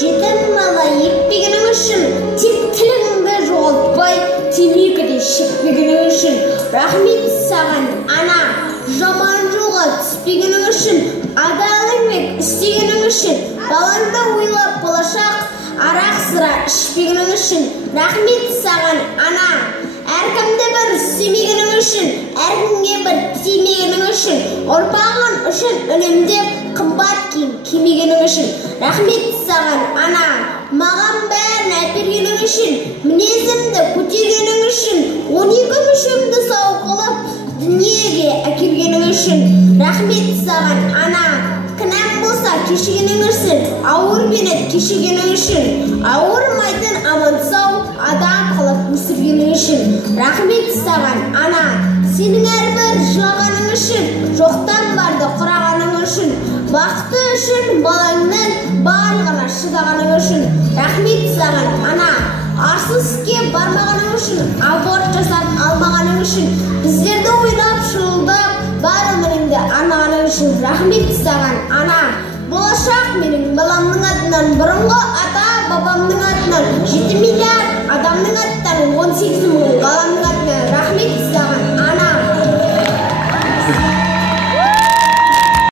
жетім бала етпегенің үшін, тек тіліңді жоғалтпай, темекіде шекпегенің үшін. Рахмет саған, ана, жаман жолға түспегенің үшін, адал еңбек істегенің үшін, балаңды ойлап болашақ, арақ сыра ішпегенің үшін. Рахмет саған, ана, әркімді бір істемегенің үшін, әркімге бір тимегенің үшін, ұрпағың үшін үнемдеп қымбат киім кимегенің үшін. Рахмет саған, ана, маған бәрін әпергенің үшін, мінезімді көтергенің үшін, 12 мүшемді сау қылып, дүниеге әкелгенің үшін. Рахмет саған, ана, кінәм болса кешігенің үшін, ауыр бейнет кешігенің үшін, ауырмайтын аман сау адам қылып өсіргенің үшін. Рахмет саған, ана, сенің әрбір жылағаның үшін, жоқтан барды құрағаның үшін, бақыты үшін, балаңның барлығына шыдағаның үшін. Рахмет саған, ана, арсыз іске бармағаның үшін, аборт жасап алмағаның үшін, біздерді ойлап шырылдап, бар өміріңді арнағаның үшін. Рахмет саған, ана, болашақ менің баламның атынан, бұрынғы ата бабамның атынан, 7 миллиард адамның аттан 18